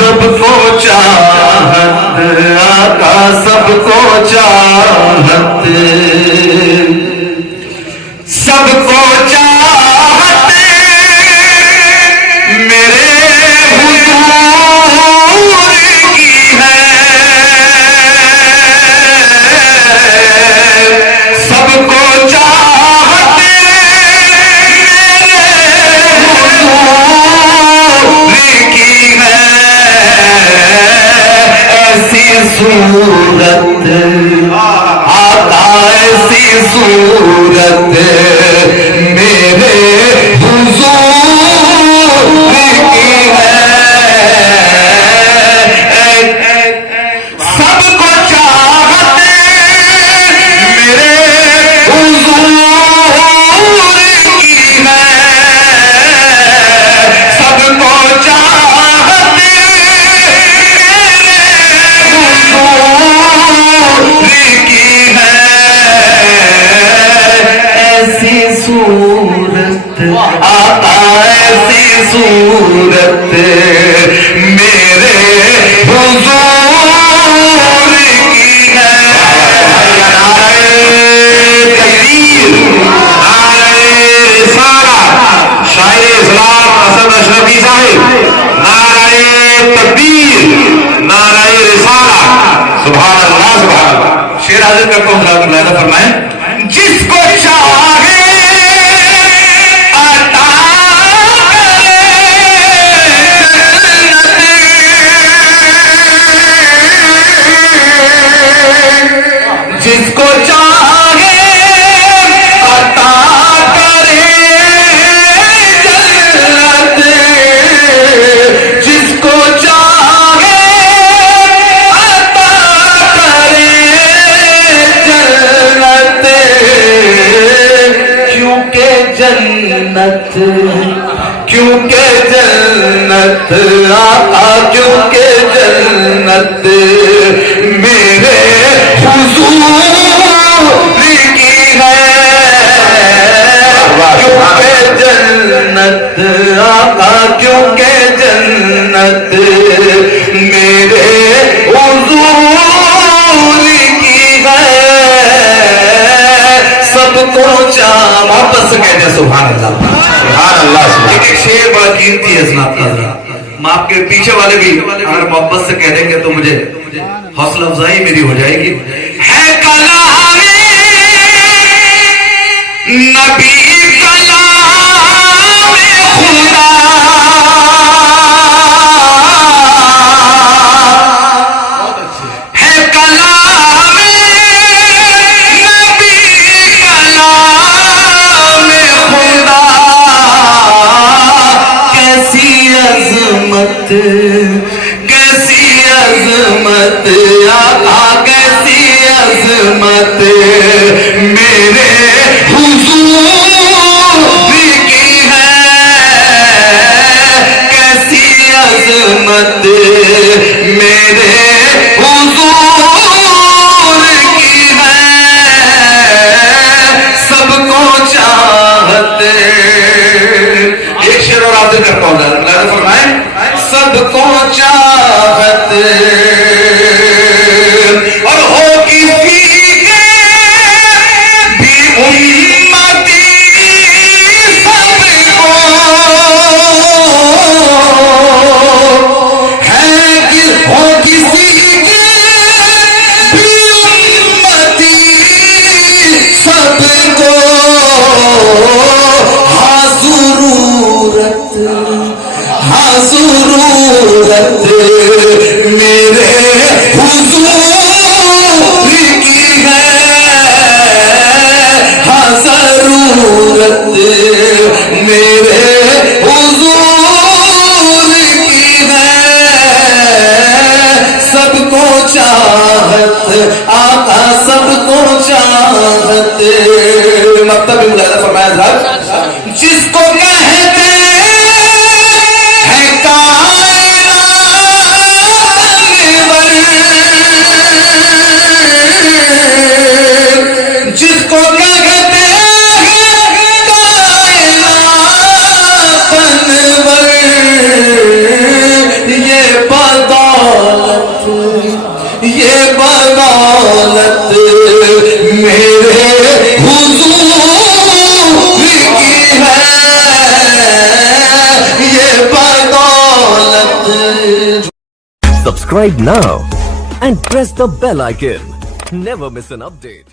सबको चाहत आका, सबको चाहत, सबको चाहत मेरे हुजूर की है, सबको चाहत सूरत आका, ऐसी सूरत मेरे हुजूर की है। सबको चाहत मेरे हुजूर की है, सबको चाहत सूरत आका, ऐसी सूरत मेरे हुजूर की है। तकबीर, नारे रिसाला, शायर इस्लाम असद अशरफी साहिब, नारे तकबीर, नारे रिसाला, सुभान अल्लाह, सुभान अल्लाह। शेर हाजिर करता हूं, फरमाए, जिसको चाहे अता करे जिसको चाहे अता करे जन्नत, जिसको चाहे अता करे जन्नत, क्योंकि जन्नत, क्योंकि जन्नत आका, क्योंकि जन्नत मेरे हुजूर की है, क्योंकि जन्नत आका, क्योंकि जन्नत मेरे हुजूर की है। सबको मोहब्बत से कहते हैं सुभान अल्लाह, सुभान अल्लाह। एक शेर बड़ा कीमती है जनाब, मैं आपके पीछे वाले भी अगर मोहब्बत से कह देंगे तो मुझे हौसला अफजाई मेरी हो जाएगी। है कलामे नबी, कलामे खुदा, है कलामे नबी, कलामे खुदा, कैसी अजमत, कैसी अजमत आका, कैसी अजमत मेरे हुजूर की है, कैसी अजमत मेरे हुजूर की है। सबको चाहत, एक शेर और हाजिर करता हूं, फरमाए, सबको चाहत और हो किसी के भी उम्मती, सबको है कि हो किसी के भी उम्मती, सबको हाँ ज़रूरत, हाँ ज़रूरत मेरे हुजूर की है, हाँ ज़रूरत मेरे हुजूर की है। सबको चाहत आका, सबको चाहत, मतलब फरमाया जिसको कहते हैं कायनात, जिसको कहते हैं कायनात, ये बात Subscribe now and press the bell icon. Never miss an update.